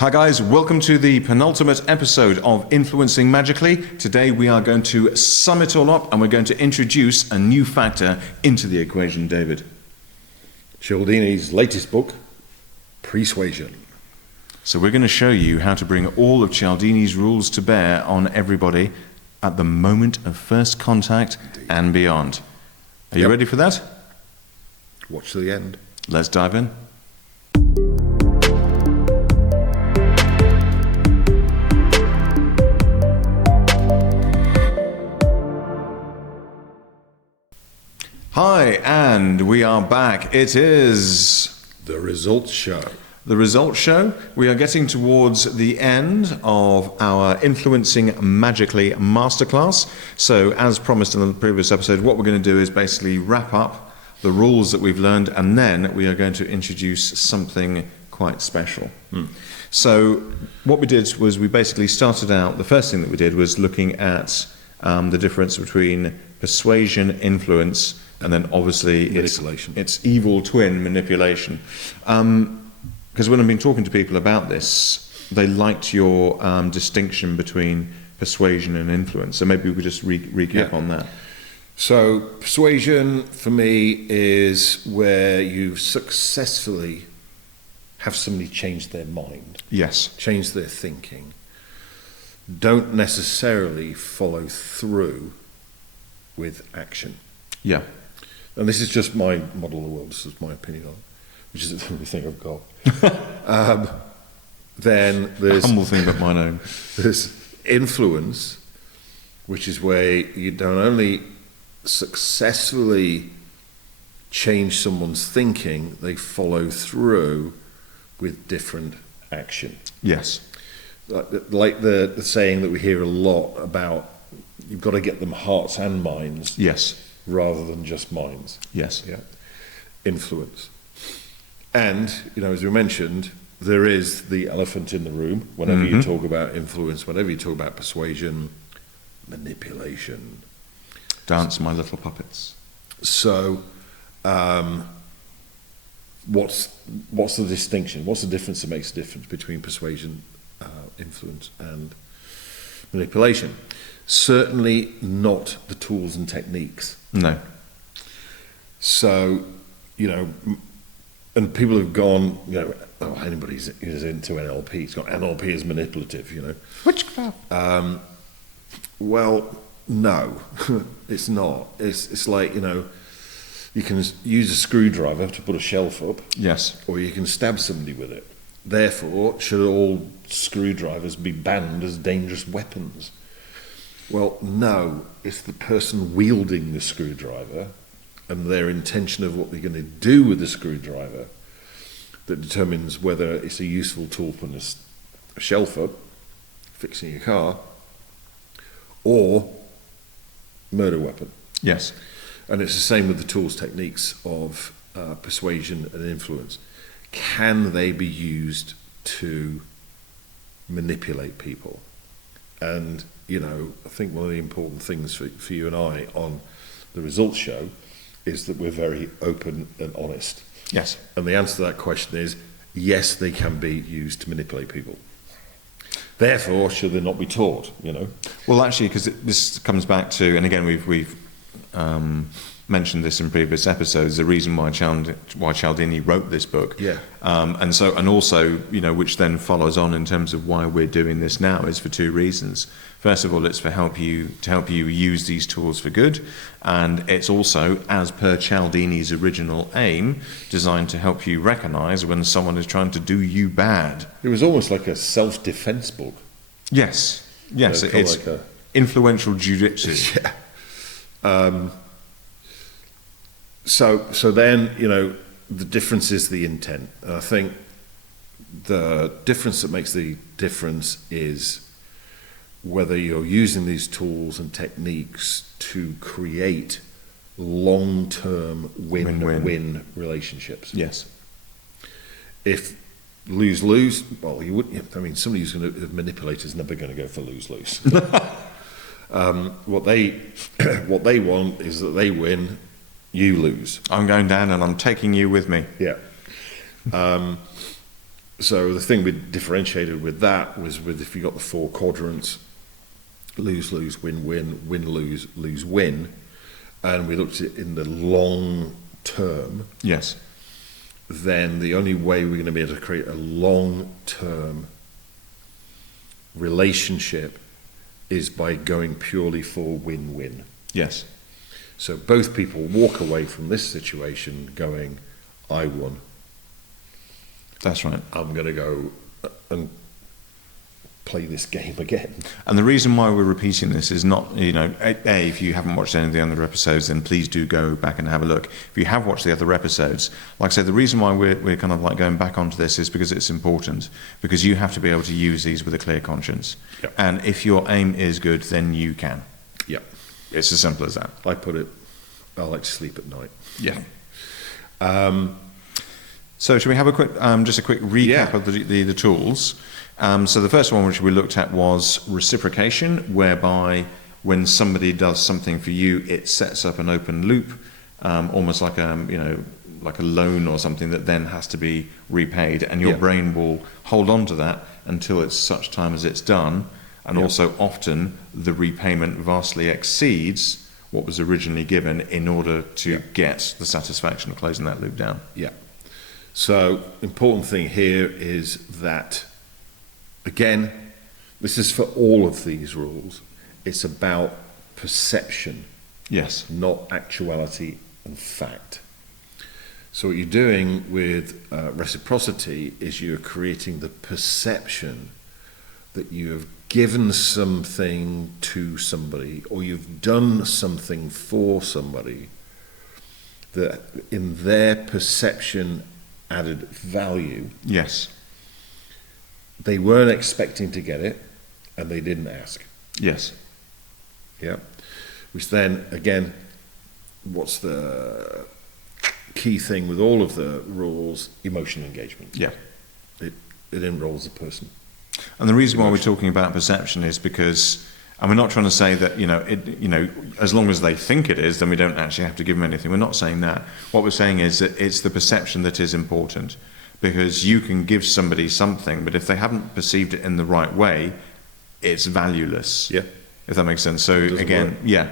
Hi guys, welcome to the penultimate episode of Influencing Magically. Today we are going to sum it all up and we're going to introduce a new factor into the equation, David. Cialdini's latest book, Persuasion. So we're going to show you how to bring all of Cialdini's rules to bear on everybody at the moment of first contact and beyond. Are you ready for that? Watch to the end. Let's dive in. Hi, and we are back. It is The Results Show. The Results Show. We are getting towards the end of our Influencing Magically masterclass. So, as promised in the previous episode, what we're going to do is basically wrap up the rules that we've learned, and then we are going to introduce something quite special. So, what we did was we basically started out, the first thing that we did was looking at the difference between persuasion, influence, and then obviously it's evil twin, manipulation. Because when I've been talking to people about this, they liked your distinction between persuasion and influence. So maybe we could just recap on that. So persuasion for me is where you successfully have somebody change their mind. Yes. Change their thinking. Don't necessarily follow through with action. Yeah. And this is just my model of the world, this is my opinion on it, which is the only thing I've got. Then there's... A humble thing but mine own. There's influence, which is where you don't only successfully change someone's thinking, they follow through with different action. Yes. Like the saying that we hear a lot about, you've got to get them hearts and minds. Yes. Rather than just minds. Yes. Yeah. Influence. And, as we mentioned, there is the elephant in the room. Whenever you talk about influence, whenever you talk about persuasion, manipulation. Dance, my little puppets. So, what's the distinction? What's the difference that makes a difference between persuasion, influence, and manipulation? Certainly not the tools and techniques. No. So, and people have gone, anybody who's into NLP, it's got NLP as manipulative, Witchcraft. Well, no, it's not. It's like, you can use a screwdriver to put a shelf up. Yes. Or you can stab somebody with it. Therefore, should all screwdrivers be banned as dangerous weapons? Well, no, it's the person wielding the screwdriver and their intention of what they're going to do with the screwdriver that determines whether it's a useful tool putting a shelf up, fixing a car, or murder weapon. Yes. And it's the same with the tools, techniques of persuasion and influence. Can they be used to manipulate people? And, I think one of the important things for you and I on the Results Show is that we're very open and honest. Yes. And the answer to that question is, yes, they can be used to manipulate people. Therefore, should they not be taught, Well, actually, because this comes back to, and again, we've mentioned this in previous episodes, the reason why Cialdini wrote this book. Yeah. And also, which then follows on in terms of why we're doing this now is for two reasons. First of all, it's to help you use these tools for good, and it's also, as per Cialdini's original aim, designed to help you recognize when someone is trying to do you bad. It was almost like a self-defense book. Yes. Yes, it's like influential jiu-jitsu. Yeah. So then, the difference is the intent. And I think the difference that makes the difference is whether you're using these tools and techniques to create long-term win-win relationships. Yes. If lose-lose, well, you wouldn't. Somebody who's going to manipulate is never going to go for lose-lose. What they want is that they win, you lose. I'm going down and I'm taking you with me. Yeah. So the thing we differentiated with that was with if you got the 4 quadrants, lose, lose, win, win, win, lose, lose, win, and we looked at it in the long term, Yes. then the only way we're going to be able to create a long-term relationship is by going purely for win-win. Yes. So both people walk away from this situation going, I won. That's right. I'm going to go and play this game again. And the reason why we're repeating this is not, if you haven't watched any of the other episodes, then please do go back and have a look. If you have watched the other episodes, like I said, the reason why we're kind of like going back onto this is because it's important, because you have to be able to use these with a clear conscience. Yep. And if your aim is good, then you can. Yeah. It's as simple as that. I put it, I like to sleep at night. Yeah. So should we have a quick, just a quick recap of the tools? So the first one which we looked at was reciprocation, whereby when somebody does something for you, it sets up an open loop, almost like like a loan or something that then has to be repaid, and your brain will hold on to that until it's such time as it's done. And also often the repayment vastly exceeds what was originally given in order to get the satisfaction of closing that loop down. Yeah. So important thing here is that, again, this is for all of these rules. It's about perception, Yes. not actuality and fact. So what you're doing with reciprocity is you're creating the perception that you have given something to somebody, or you've done something for somebody that in their perception added value. Yes. They weren't expecting to get it, and they didn't ask. Yes. Yeah. Which then, again, what's the key thing with all of the rules? Emotional engagement. Yeah. It enrolls the person. And the reason why we're talking about perception is because, and we're not trying to say that, as long as they think it is, then we don't actually have to give them anything. We're not saying that. What we're saying is that it's the perception that is important, because you can give somebody something, but if they haven't perceived it in the right way, it's valueless. Yeah. If that makes sense. So again, work.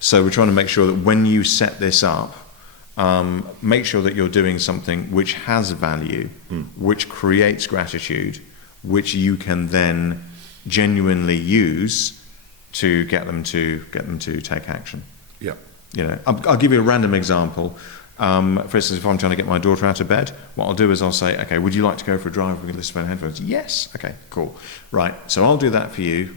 So we're trying to make sure that when you set this up, make sure that you're doing something which has value, which creates gratitude, which you can then genuinely use to get them to take action. Yeah. I'll give you a random example. For instance, if I'm trying to get my daughter out of bed, what I'll do is I'll say, okay, would you like to go for a drive? We can listen to headphones. Yes. Okay, cool. Right. So I'll do that for you.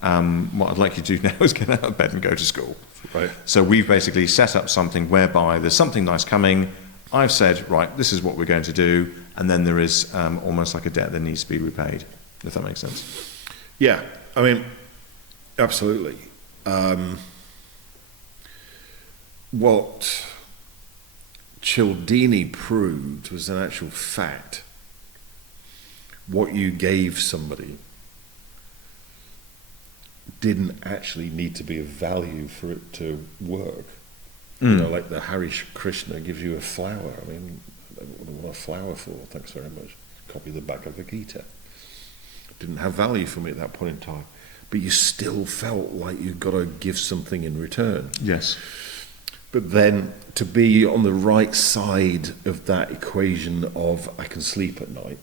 What I'd like you to do now is get out of bed and go to school. Right. So we've basically set up something whereby there's something nice coming. I've said, right, this is what we're going to do. And then there is almost like a debt that needs to be repaid, if that makes sense. Yeah. I mean, absolutely. What Cialdini proved was an actual fact. What you gave somebody didn't actually need to be of value for it to work. Like the Hare Krishna gives you a flower. I mean, what do I want a flower for? Thanks very much. Copy the back of the Gita. Didn't have value for me at that point in time. But you still felt like you've got to give something in return. Yes. But then to be on the right side of that equation of I can sleep at night,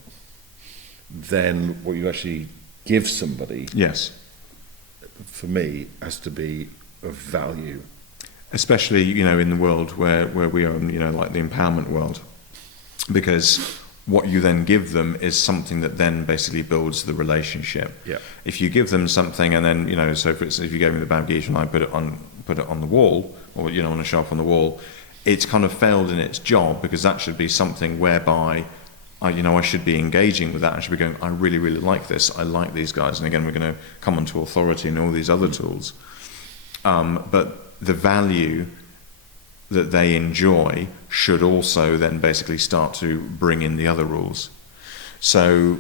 then what you actually give somebody, Yes. for me, has to be of value. Especially, in the world where we are, like the empowerment world. Because what you then give them is something that then basically builds the relationship. Yeah. If you give them something and then, so for instance, if you gave me the Bhagavad and I put it on the wall, or, on a shelf on the wall, it's kind of failed in its job, because that should be something whereby I should be engaging with that. I should be going, I really, really like this. I like these guys. And again, we're going to come on to authority and all these other tools. But the value that they enjoy should also then basically start to bring in the other rules. So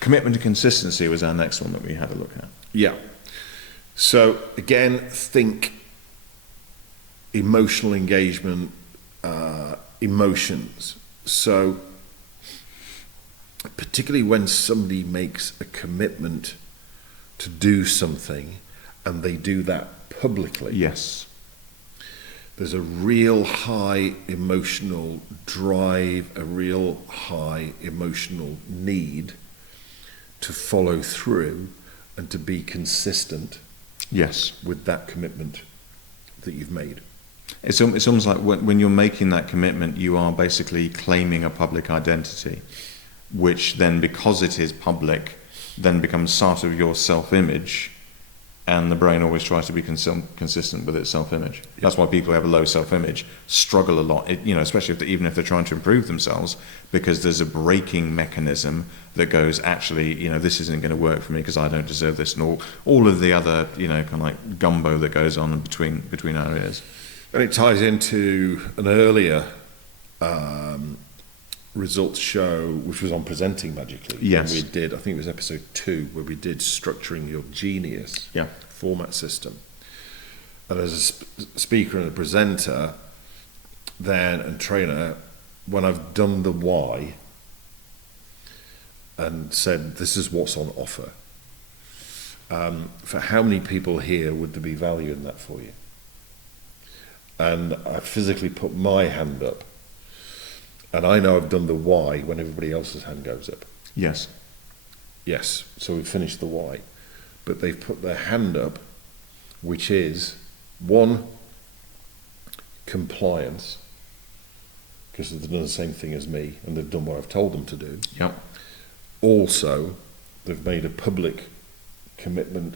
commitment and consistency was our next one that we had a look at. Yeah. So again, think emotional engagement, emotions. So, particularly when somebody makes a commitment to do something and they do that publicly. Yes. There's a real high emotional drive, a real high emotional need to follow through and to be consistent Yes. with that commitment that you've made. It's almost like when you're making that commitment, you are basically claiming a public identity, which then, because it is public, then becomes sort of your self-image, and the brain always tries to be consistent with its self-image. That's why people who have a low self-image struggle a lot, especially even if they're trying to improve themselves, because there's a braking mechanism that goes, actually, this isn't going to work for me because I don't deserve this, and all of the other, kind of like gumbo that goes on between our ears. And it ties into an earlier results show, which was on presenting magically. Yes. We did, I think it was episode 2, where we did structuring your genius format system. And as a speaker and a presenter, then and trainer, when I've done the why and said this is what's on offer, for how many people here would there be value in that for you? And I physically put my hand up, and I know I've done the why when everybody else's hand goes up. Yes. Yes, so we've finished the why. But they've put their hand up, which is, 1, compliance, because they've done the same thing as me, and they've done what I've told them to do. Yep. Also, they've made a public commitment,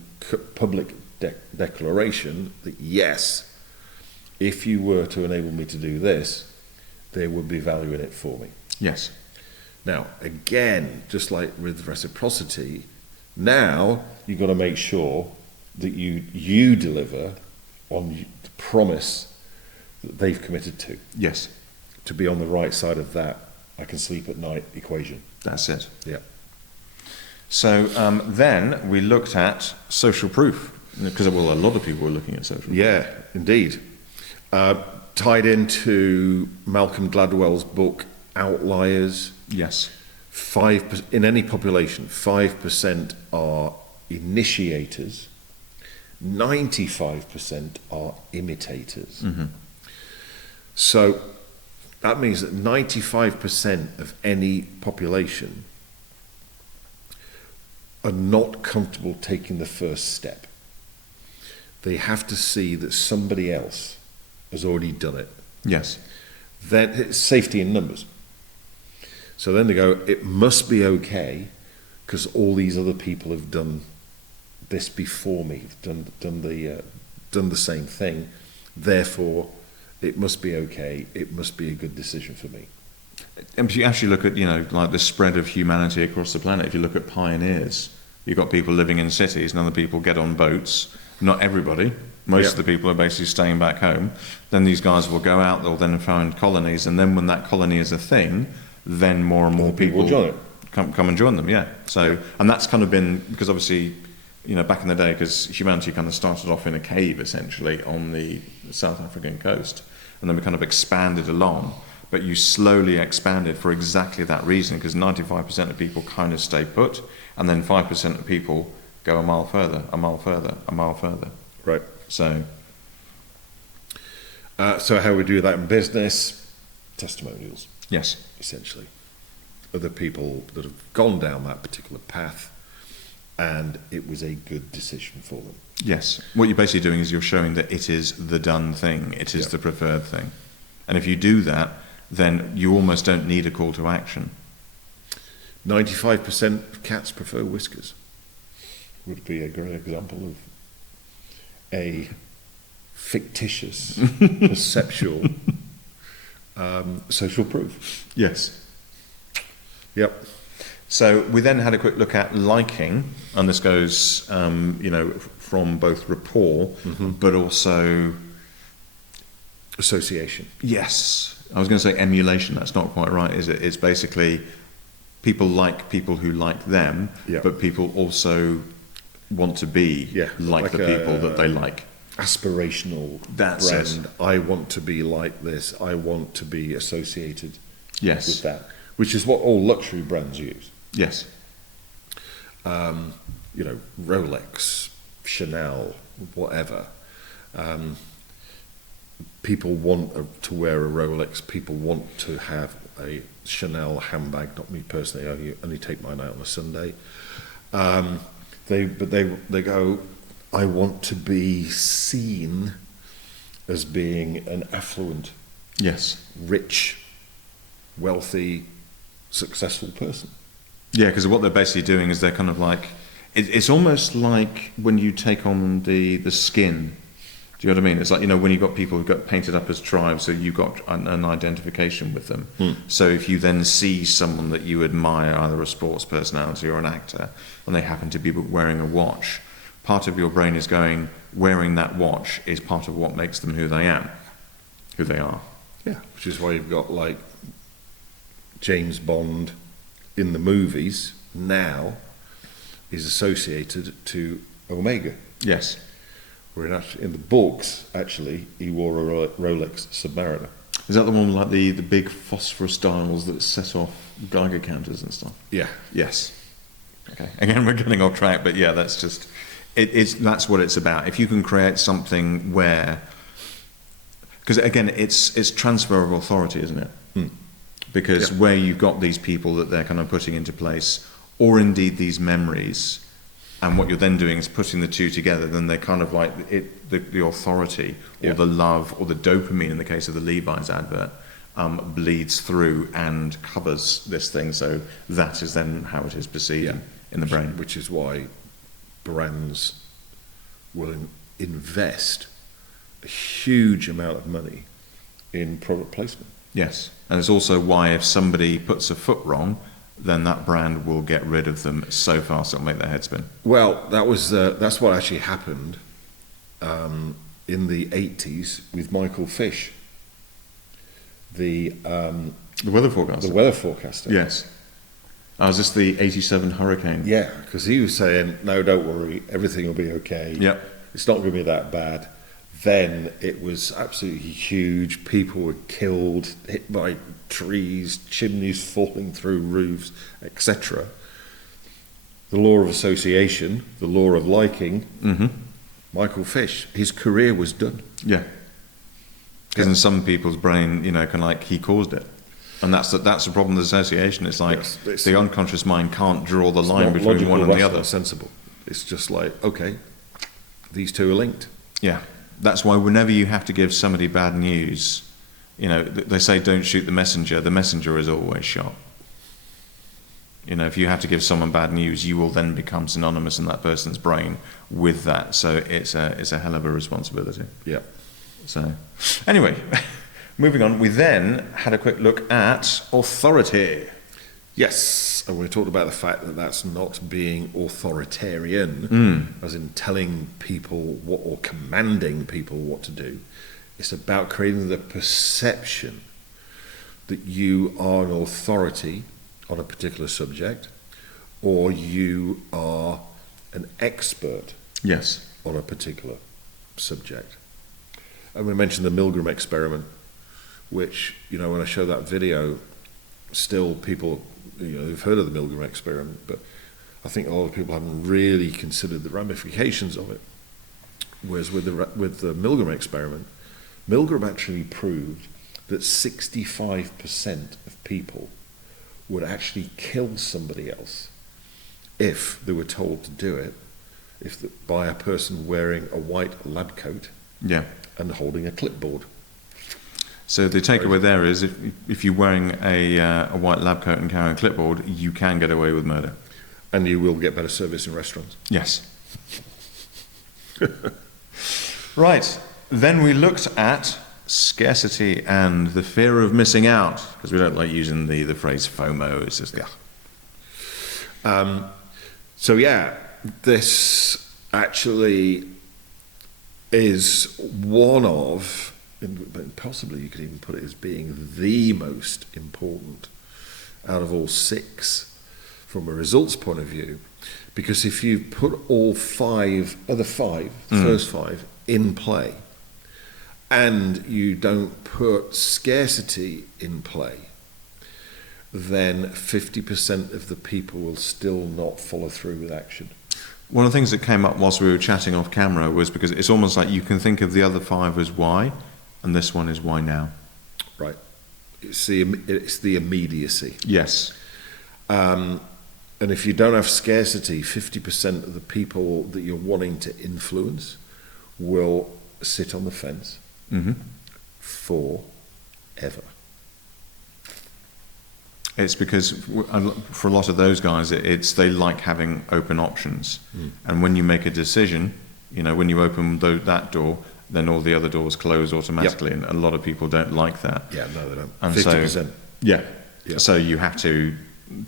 public declaration that, yes, if you were to enable me to do this, there would be value in it for me. Yes. Now, again, just like with reciprocity, now you've got to make sure that you deliver on the promise that they've committed to. Yes. To be on the right side of that I can sleep at night equation. That's it. Yeah. So then we looked at social proof, because a lot of people were looking at social proof. Yeah, indeed. Tied into Malcolm Gladwell's book Outliers. Yes. 5% in any population, 5% are initiators, 95% are imitators. Mm-hmm. So that means that 95% of any population are not comfortable taking the first step. They have to see that somebody else has already done it. Yes. Then it's safety in numbers. So then they go, it must be okay because all these other people have done this before me, done the same thing. Therefore, it must be okay. It must be a good decision for me. And if you actually look at, like the spread of humanity across the planet, if you look at pioneers, you've got people living in cities and other people get on boats. Not everybody. Most of the people are basically staying back home. Then these guys will go out, they'll then find colonies, and then when that colony is a thing, then more and more people join it. Come and join them, yeah. So, and that's kind of been, because obviously, back in the day, because humanity kind of started off in a cave, essentially, on the South African coast, and then we kind of expanded along, but you slowly expanded for exactly that reason, because 95% of people kind of stay put, and then 5% of people go a mile further, a mile further, a mile further. Right. So how we do that in business? Testimonials. Yes. Essentially. Other people that have gone down that particular path and it was a good decision for them. Yes. What you're basically doing is you're showing that it is the done thing. It is the preferred thing. And if you do that, then you almost don't need a call to action. 95% of cats prefer whiskers. Would be a great example of a fictitious, perceptual social proof. Yes. Yep. So we then had a quick look at liking, and this goes, from both rapport, but also association. Yes, I was going to say emulation. That's not quite right, is it? It's basically people like people who like them, but people also want to be like the people that they like. Aspirational brand. I want to be like this. I want to be associated with that, which is what all luxury brands use. Yes. Rolex, Chanel, whatever. People want to wear a Rolex. People want to have a Chanel handbag. Not me personally. I only take mine out on a Sunday. They go, I want to be seen as being an affluent, Yes. rich, wealthy, successful person. Yeah, because what they're basically doing is they're kind of like, it's almost like when you take on the skin. Do you know what I mean? It's like, when you've got people who got painted up as tribes, so you've got an identification with them. So if you then see someone that you admire, either a sports personality or an actor, and they happen to be wearing a watch, part of your brain is going, wearing that watch is part of what makes them who they are. Yeah, which is why you've got like James Bond in the movies now is associated to Omega. Yes. Where in the books, actually, he wore a Rolex Submariner. Is that the one like the big phosphorus dials that set off Geiger counters and stuff? Yeah. Yes. Okay. Again, we're getting off track, but yeah, that's just that's what it's about. If you can create something where, because again, it's transfer of authority, isn't it? Because where you've got these people that they're kind of putting into place, or indeed these memories. And what you're then doing is putting the two together, then they're kind of like the authority or the love or the dopamine in the case of the Levi's advert bleeds through and covers this thing. So that is then how it is perceived in the brain. Which is why brands will invest a huge amount of money in product placement. Yes. And it's also why if somebody puts a foot wrong, then that brand will get rid of them so fast it'll make their head spin. Well, that's what actually happened in the 80s with Michael Fish, the weather forecaster. The weather forecaster. Yes. Was this the 87 hurricane? Yeah, because he was saying, no, don't worry, everything will be okay. Yep. It's not going to be that bad. Then it was absolutely huge. People were killed, hit by trees, chimneys falling through roofs, etc. The law of association, the law of liking. Michael Fish, his career was done. Yeah. Because in some people's brain, kind of like he caused it. And that's the problem with association. It's like the unconscious mind can't draw the line between one and the other. It's sensible. It's just like, okay, these two are linked. Yeah. That's why whenever you have to give somebody bad news, they say don't shoot the messenger is always shot. If you have to give someone bad news, you will then become synonymous in that person's brain with that. So it's a hell of a responsibility. Yeah. So anyway, moving on, we then had a quick look at authority. Yes, and we talked about the fact that that's not being authoritarian, as in telling people or commanding people what to do. It's about creating the perception that you are an authority on a particular subject, or you are an expert on a particular subject. And we mentioned the Milgram experiment, which, when I show that video, still people... they've heard of the Milgram experiment, but I think a lot of people haven't really considered the ramifications of it. Whereas with the Milgram experiment, Milgram actually proved that 65% of people would actually kill somebody else if they were told to do it, by a person wearing a white lab coat and holding a clipboard. So the takeaway there is if you're wearing a white lab coat and carrying a clipboard, you can get away with murder. And you will get better service in restaurants. Yes. Right. Then we looked at scarcity and the fear of missing out, because we don't like using the phrase FOMO. It's just this actually is one of, possibly you could even put it as being the most important out of all six from a results point of view, because if you put all first five in play, and you don't put scarcity in play, then 50% of the people will still not follow through with action. One of the things that came up whilst we were chatting off camera was because it's almost like you can think of the other 5 as why, and this one is why now. Right. It's the immediacy. Yes. And if you don't have scarcity, 50% of the people that you're wanting to influence will sit on the fence forever. It's because for a lot of those guys, they like having open options. And when you make a decision, when you open that door, then all the other doors close automatically. Yep. And a lot of people don't like that. Yeah, no, they don't. And 50%. So, so you have to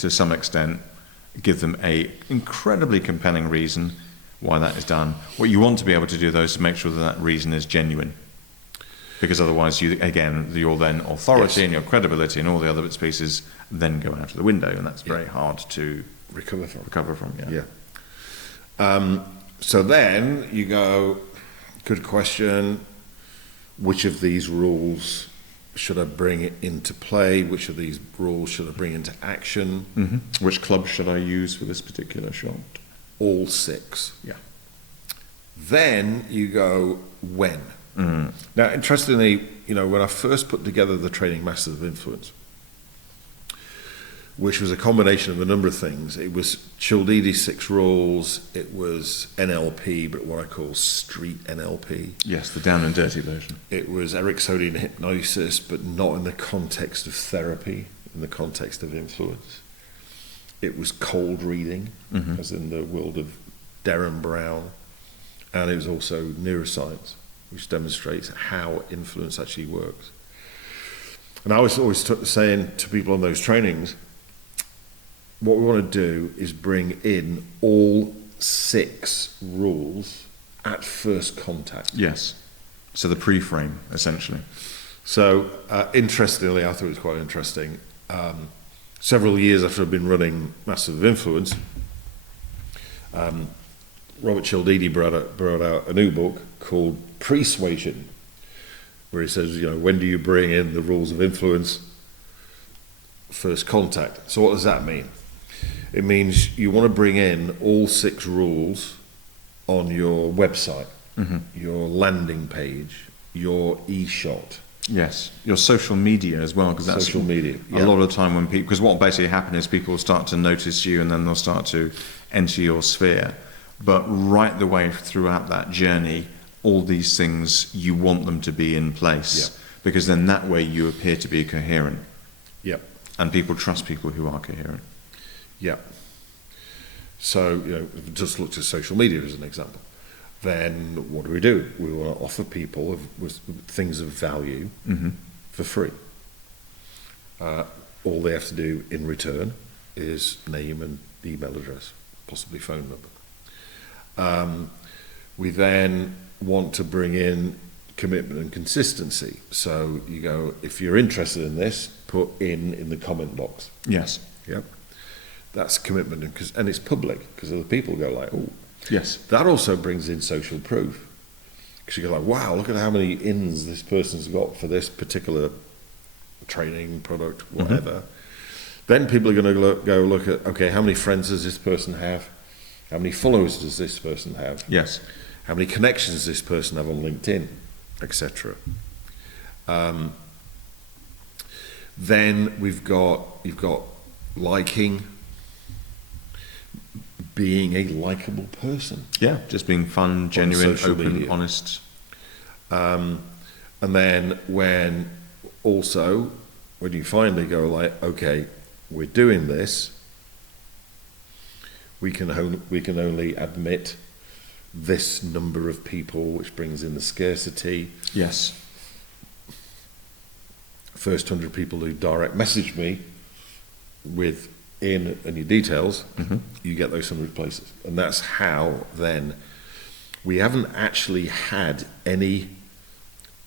some extent, give them a incredibly compelling reason why that is done. What you want to be able to do, though, is to make sure that reason is genuine. Because otherwise, your then authority and your credibility and all the other bits and pieces then go out of the window, and that's very hard to recover from. So then you go, good question, which of these rules should I bring into play? Which of these rules should I bring into action? Which club should I use for this particular shot? All 6. Yeah. Then you go, when? Now, interestingly, when I first put together the Training Masters of Influence, which was a combination of a number of things, it was Cialdini's 6 rules, it was NLP, but what I call street NLP. Yes, the down and dirty version. It was Ericksonian hypnosis, but not in the context of therapy, in the context of influence. It was cold reading, as in the world of Derren Brown, and it was also neuroscience, which demonstrates how influence actually works. And I was always saying to people on those trainings, what we want to do is bring in all 6 rules at first contact. Yes. So the pre-frame, essentially. So, interestingly, I thought it was quite interesting. Several years after I've been running Masters of Influence, Robert Cialdini brought out a new book called Persuasion, where he says, when do you bring in the rules of influence? First contact. So what does that mean? It means you want to bring in all 6 rules on your website, your landing page, your e-shot. Yes, your social media as well, because that's social media. A lot of the time when people, because what basically happens is people start to notice you and then they'll start to enter your sphere. But right the way throughout that journey, all these things, you want them to be in place, because then that way you appear to be coherent. Yep. And people trust people who are coherent. Yeah. So, just look at social media as an example. Then what do? We want to offer people with things of value for free. All they have to do in return is name and email address, possibly phone number. We then want to bring in commitment and consistency. So you go, if you're interested in this, put in the comment box. Yes. Yep. That's commitment, and it's public, because other people go like, oh. Yes. That also brings in social proof, because you go like, wow, look at how many ins this person's got for this particular training, product, whatever. Then people are going to go look at, okay, how many friends does this person have? How many followers does this person have? Yes. How many connections does this person have on LinkedIn, etc. Then you've got liking, being a likable person. Yeah, just being fun, genuine, open, media. Honest. And then when you finally go like, okay, we're doing this, we can only admit this number of people, which brings in the scarcity. Yes. First 100 people who direct message me with in and your details, you get those 100 places. And that's how then we haven't actually had any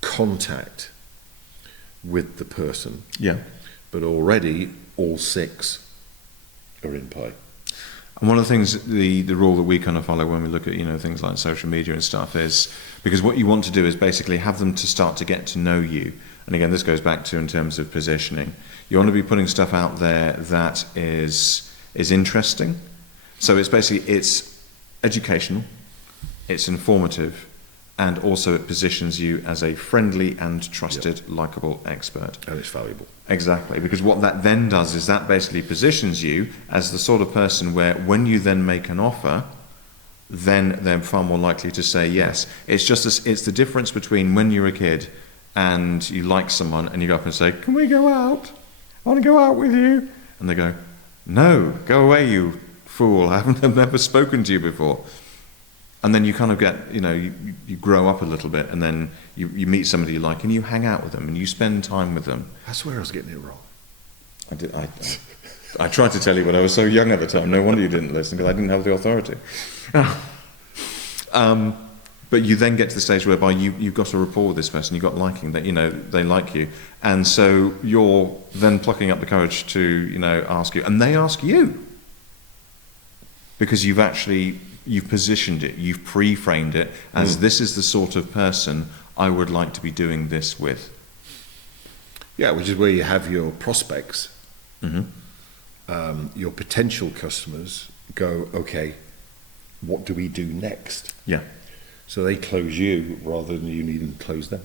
contact with the person. Yeah. But already all 6 are in play. And one of the things, the rule that we kind of follow when we look at, things like social media and stuff is, because what you want to do is basically have them to start to get to know you. And again, this goes back to in terms of positioning. You want to be putting stuff out there that is interesting. So it's educational, it's informative, and also it positions you as a friendly and trusted, likable expert. And it's valuable. Exactly, because what that then does is that basically positions you as the sort of person where when you then make an offer, then they're far more likely to say yes. It's it's the difference between when you're a kid and you like someone and you go up and say, "Can we go out? I want to go out with you." And they go, "No, go away, you fool. I've never spoken to you before." And then you kind of get, you grow up a little bit, and then you meet somebody you like, and you hang out with them, and you spend time with them. That's where I was getting it wrong. I tried to tell you, but I was so young at the time. No wonder you didn't listen, because I didn't have the authority. But you then get to the stage whereby you've got a rapport with this person, you've got liking, that they like you, and so you're then plucking up the courage to ask you, and they ask you, because you've positioned it, you've pre-framed it as this is the sort of person I would like to be doing this with. Yeah, which is where you have your prospects, your potential customers go, okay, what do we do next? Yeah. So they close you rather than you needing to close them.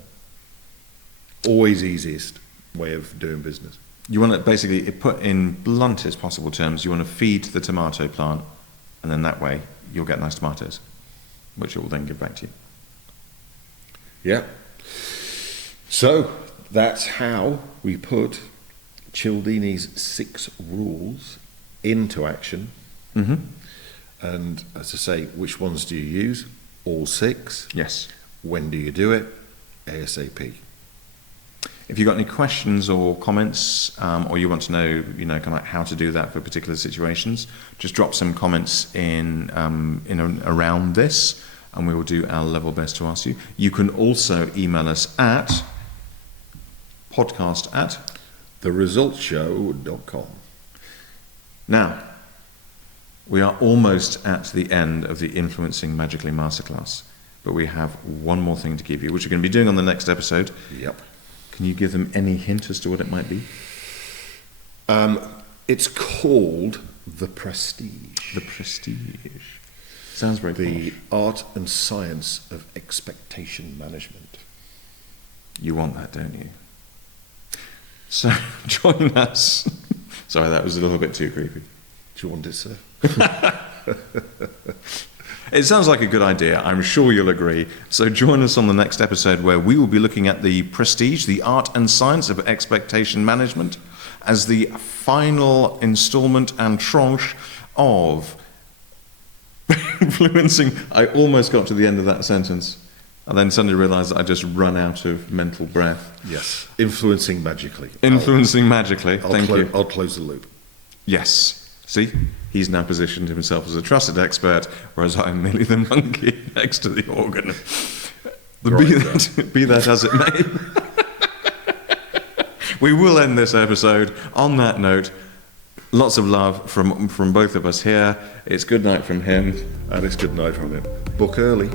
Always easiest way of doing business. You want to basically, put in bluntest possible terms, you want to feed the tomato plant, and then that way you'll get nice tomatoes, which it will then give back to you. Yeah. So that's how we put Cialdini's 6 rules into action. And as I say, which ones do you use? All 6. Yes. When do you do it? ASAP. If you've got any questions or comments, or you want to know, kind of like how to do that for particular situations, just drop some comments in around this, and we will do our level best to answer you. You can also email us at podcast@theresultshow.com. Now, we are almost at the end of the Influencing Magically Masterclass, but we have one more thing to give you, which we're going to be doing on the next episode. Yep. Can you give them any hint as to what it might be? It's called The Prestige. The Prestige. Sounds very The posh. art and science of expectation management. You want that, don't you? So join us. Sorry, that was a little bit too creepy. Do you want it, sir? It sounds like a good idea. I'm sure you'll agree. So join us on the next episode where we will be looking at the Prestige, the art and science of expectation management, as the final installment and tranche of influencing. I almost got to the end of that sentence and then suddenly realised that I just run out of mental breath. Yes. Influencing magically. Influencing magically. Thank you. I'll close the loop. Yes. See? He's now positioned himself as a trusted expert, whereas I'm merely the monkey next to the organ. Be that as it may. We will end this episode on that note. Lots of love from both of us here. It's good night from him. And it's good night from him. Book early.